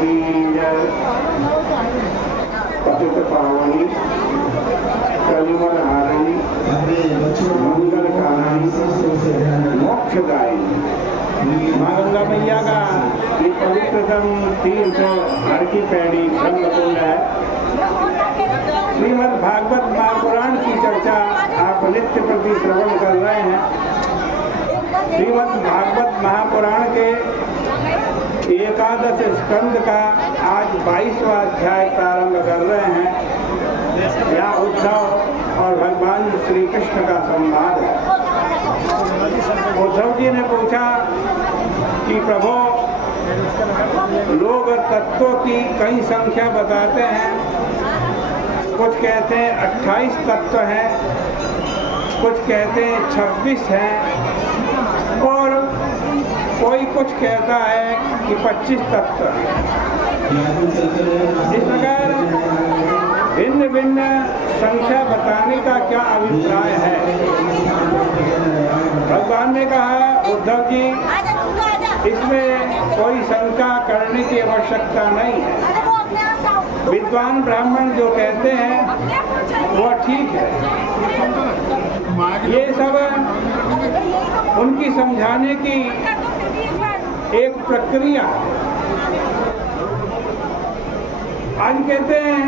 की जय। पतित पावनी कलिमल हारिणी मंगल कारणी मोक्षदायिनी माँ गंगा मैया का ये पवित्रतम तीर्थ हर की पैड़ी ब्रह्मकुंड है। श्रीमद् भागवत महापुराण की चर्चा आप नित्य प्रति श्रवण कर रहे हैं। श्रीमद् भागवत महापुराण के 11 स्कंद का आज 22वां अध्याय प्रारंभ कर रहे हैं। यहाँ उद्धव और भगवान श्री कृष्ण का संवाद है। उद्धव जी ने पूछा कि प्रभु, लोग तत्वों की कई संख्या बताते हैं। कुछ कहते हैं 28 तत्व हैं, कुछ कहते हैं 26 हैं और कोई कुछ कहता है कि 25 तत्व हैं। इस प्रकार भिन्न भिन्न संख्या बताने का क्या अभिप्राय है? भगवान ने कहा, उद्धव जी, इसमें कोई शंका करने की आवश्यकता नहीं है। विद्वान ब्राह्मण जो कहते हैं वो ठीक है। ये सब उनकी समझाने की एक प्रक्रिया। आज कहते हैं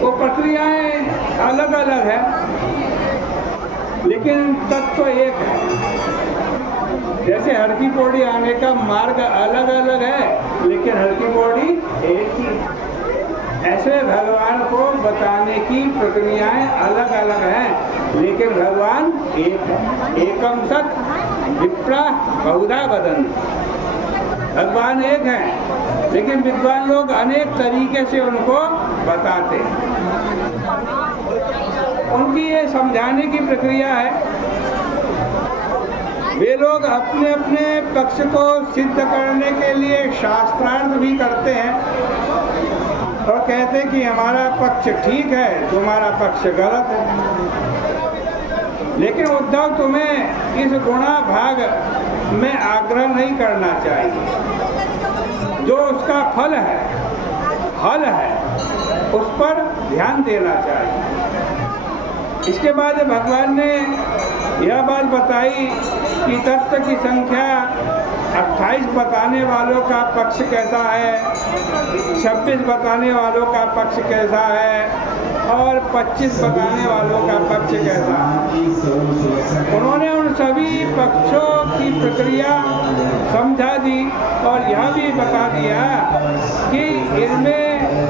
वो प्रक्रियाएं अलग अलग है, लेकिन तत्व एक है। जैसे हर की पौड़ी आने का मार्ग अलग अलग है, लेकिन हर की पौड़ी एक ही। ऐसे भगवान को बताने की प्रक्रियाएं अलग अलग हैं, लेकिन भगवान एक है। एकम सत विप्रा बहुधा वदन्ति। भगवान एक है, लेकिन विद्वान लोग अनेक तरीके से उनको बताते हैं। उनकी ये समझाने की प्रक्रिया है। वे लोग अपने अपने पक्ष को सिद्ध करने के लिए शास्त्रार्थ भी करते हैं और कहते हैं कि हमारा पक्ष ठीक है, तुम्हारा पक्ष गलत है। लेकिन उद्धव, तुम्हें इस गुणा भाग में आग्रह नहीं करना चाहिए। जो उसका फल है, हल है, उस पर ध्यान देना चाहिए। इसके बाद भगवान ने यह बात बताई कि तत्व की संख्या 28 बताने वालों का पक्ष कैसा है, 26 बताने वालों का पक्ष कैसा है और 25 बताने वालों का पक्ष कैसा है। उन्होंने उन सभी पक्षों की प्रक्रिया समझा दी और यह भी बता दिया कि इनमें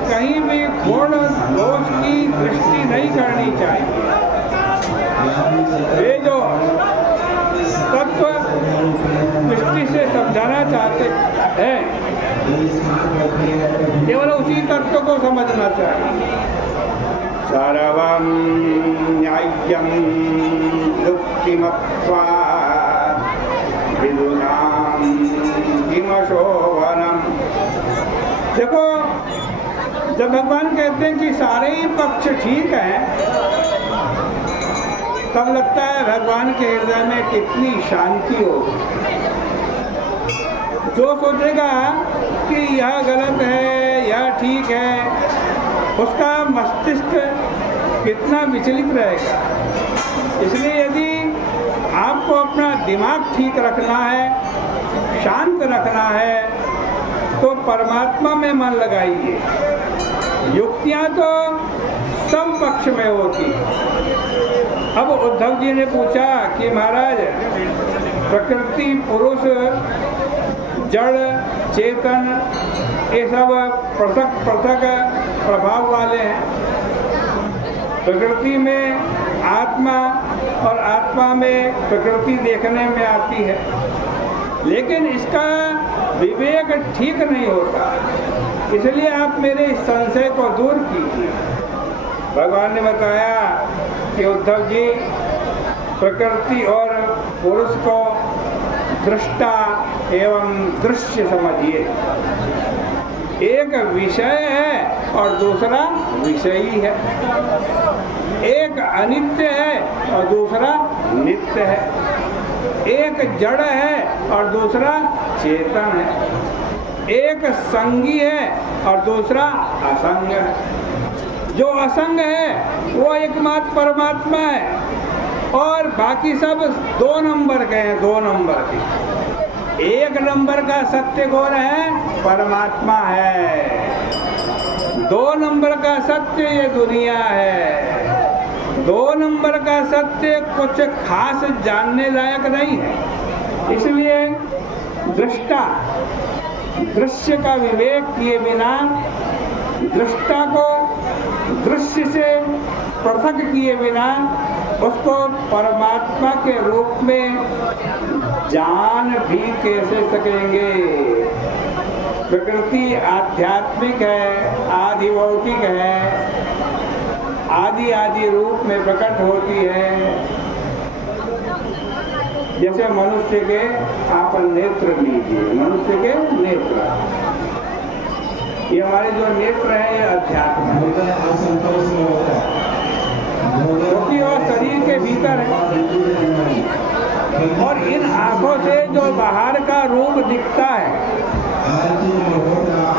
कहीं भी गुण दोष की दृष्टि नहीं करनी चाहिए। ये जो तत्व दृष्टि से समझाना चाहते हैं, केवल उसी तत्व को समझना चाहिए। सर्वं न्याय्यं युक्तिमत्वा विदुनां किमशोभनम्। देखो, जब भगवान कहते हैं कि सारे ही पक्ष ठीक हैं, तब लगता है भगवान के हृदय में कितनी शांति होगी। जो सोचेगा कि यह गलत है, यह ठीक है, उसका मस्तिष्क कितना विचलित रहेगा। इसलिए यदि आपको अपना दिमाग ठीक रखना है, शांत रखना है, तो परमात्मा में मन लगाइए। युक्तियाँ तो सब पक्ष में होती। अब उद्धव जी ने पूछा कि महाराज, प्रकृति, पुरुष, जड़, चेतन, ये सब पृथक पृथक प्रभाव वाले हैं। प्रकृति में आत्मा और आत्मा में प्रकृति देखने में आती है, लेकिन इसका विवेक ठीक नहीं होता। इसलिए आप मेरे इस संशय को दूर कीजिए। भगवान ने बताया कि उद्धव जी, प्रकृति और पुरुष को दृष्टा एवं दृश्य समझिए। एक विषय है और दूसरा विषयी है। एक अनित्य है और दूसरा नित्य है। एक जड़ है और दूसरा चेतन है। एक संगी है और दूसरा असंग है। जो असंग है वो एकमात्र परमात्मा है और बाकी सब 2 नंबर के हैं, 2 नंबर के। 1 नंबर का सत्य कौन है? परमात्मा है। 2 नंबर का सत्य ये दुनिया है। 2 नंबर का सत्य कुछ खास जानने लायक नहीं है। इसलिए दृष्टा दृश्य का विवेक किए बिना, दृष्टा को दृश्य से पृथक किए बिना उसको परमात्मा के रूप में जान भी कैसे सकेंगे? प्रकृति आध्यात्मिक है, आदि भौतिक है, आदि आदि रूप में प्रकट होती है। जैसे मनुष्य के आप नेत्र लीजिए, मनुष्य के नेत्र, ये हमारे जो नेत्र है ये अध्यात्म है, क्योंकि वो शरीर के भीतर है। और इन आंखों से जो बाहर का रूप दिखता है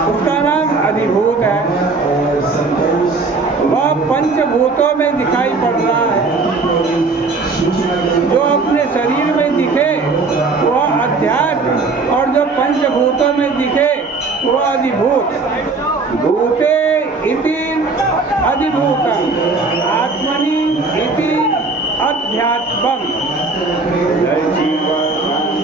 उसका नाम अधिभूत है। वह पंचभूतों में दिखाई पड़ रहा है। जो अपने शरीर में दिखे वह अध्यात्म और जो पंचभूतों में दिखे वह अधिभूत। भूते इति अधिभूतम्, आत्मनि इति अध्यात्मम्। जय श्री